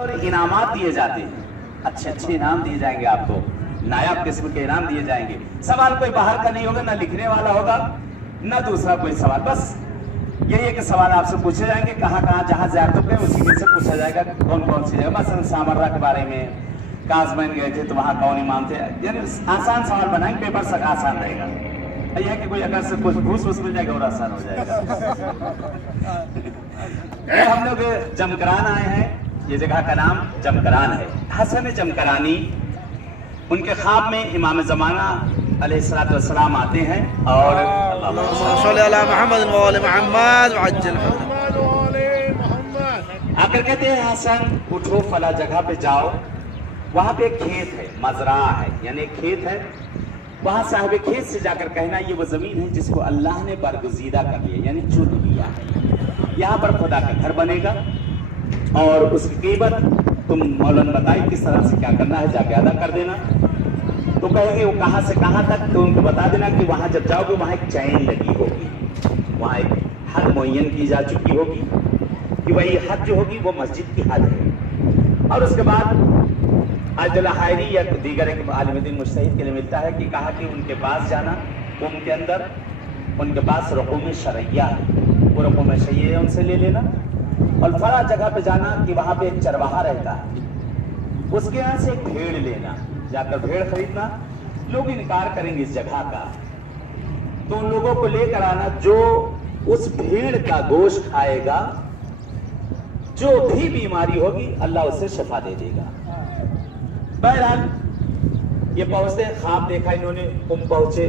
اور انعامات دیے جاتے ہیں، اچھے اچھے انعام دیے جائیں گے آپ کو، نایاب قسم کے انعام دیے جائیں گے۔ سوال کوئی باہر کا نہیں ہوگا، نہ لکھنے والا ہوگا نہ دوسرا کوئی سوال، بس یہی ہے کہ سوال آپ سے پوچھے جائیں گے کہاں کہاں جہاں زیارتوں پہ اسی میں سے پوچھا جائے گا کون کون سی جگہ، مثلا سامرہ کے بارے میں، کازمین گئے تھے تو وہاں کون امام تھے، یعنی آسان سوال بنائیں گے، پیپر سے آسان رہے گا۔ یہ ہے کہ کوئی اگر سے کچھ گھوس مل جائے گا اور آسان ہو جائے گا۔ ہم لوگ جمکران آئے ہیں، یہ جگہ کا نام جمکران ہے۔ حسن جمکرانی، ان کے خواب میں امام زمانہ علیہ السلام آتے ہیں اور صلی اللہ محمد وعلی محمد وعجل آ کر کہتے ہیں حسن اٹھو فلاں جگہ پہ جاؤ، وہاں پہ ایک کھیت ہے، مزرعہ ہے، یعنی ایک کھیت ہے، وہاں صاحب کھیت سے جا کر کہنا یہ وہ زمین ہے جس کو اللہ نے برگزیدہ کر لیا، یعنی چن لیا ہے، یہاں پر خدا کا گھر بنے گا اور اس کی قیمت تم مولانا بتائی کس طرح سے کیا کرنا ہے، جا کے ادا کر دینا۔ تو کہیں گے وہ کہاں سے کہاں تک، تو ان کو بتا دینا کہ وہاں جب جاؤ گے وہاں ایک چین لگی ہوگی، وہاں ایک حد معین کی جا چکی ہوگی کہ وہی حد جو ہوگی وہ مسجد کی حد ہے۔ اور اس کے بعد آیت اللہ حائری یا دیگر ایک عالم دین مجتہد کے لیے ملتا ہے کہ کہا کہ ان کے پاس جانا، ان کے اندر ان کے پاس رقوم شرعیہ ہے، وہ رقوم شرعیہ ان سے لے لینا، اور فلاں جگہ پہ جانا کہ وہاں پہ ایک چرواہا رہتا ہے، اس کے یہاں سے ایک بھیڑ لینا، جا کر بھیڑ خریدنا، لوگ انکار کریں گے اس جگہ کا، تو ان لوگوں کو لے کر آنا جو اس بھیڑ کا گوشت کھائے گا، جو بھی بیماری ہوگی اللہ اسے شفا دے دے گا۔ بہرحال یہ پہنچتے ہیں، خواب دیکھا انہوں نے، پہنچے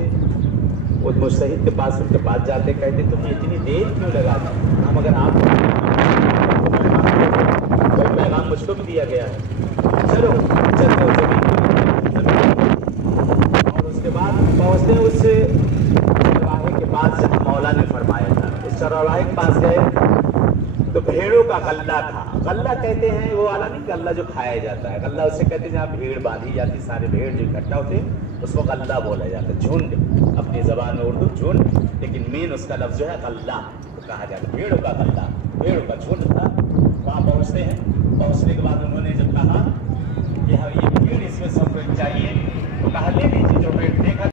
وہ مجتہد کے پاس، ان کے پاس جاتے کہتے تم نے اتنی دیر کیوں لگا دی، ہم اگر آپ کوئی پیغام مجھ کو بھی دیا گیا ہے، چلو چلتے ہو زمین، اور اس کے بعد پہنچتے ہیں اس چرواہے کے پاس جہاں مولا نے فرمایا تھا، اس چرواہے کے پاس گئے تو بھیڑوں کا غلہ تھا، غلہ کہتے ہیں وہ والا نہیں، غلہ جو کھایا جاتا ہے، غلہ اسے کہتے ہیں جہاں بھیڑ باندھی جاتی، سارے بھیڑ جو اکٹھا ہوتے ہیں اس کو غلہ بولا جاتا ہے، جھنڈ، اپنی زبان میں اردو جھنڈ، لیکن مین اس کا لفظ جو ہے غلہ کہا جاتا ہے، بھیڑوں کا غلہ، بھیڑوں کا جھنڈ تھا۔ وہاں پہنچتے ہیں، پہنچنے کے بعد انہوں نے جب کہا کہ یہ بھیڑ اس میں سب کو چاہیے، تو کہا لے لیجیے جو بھیڑ دیکھا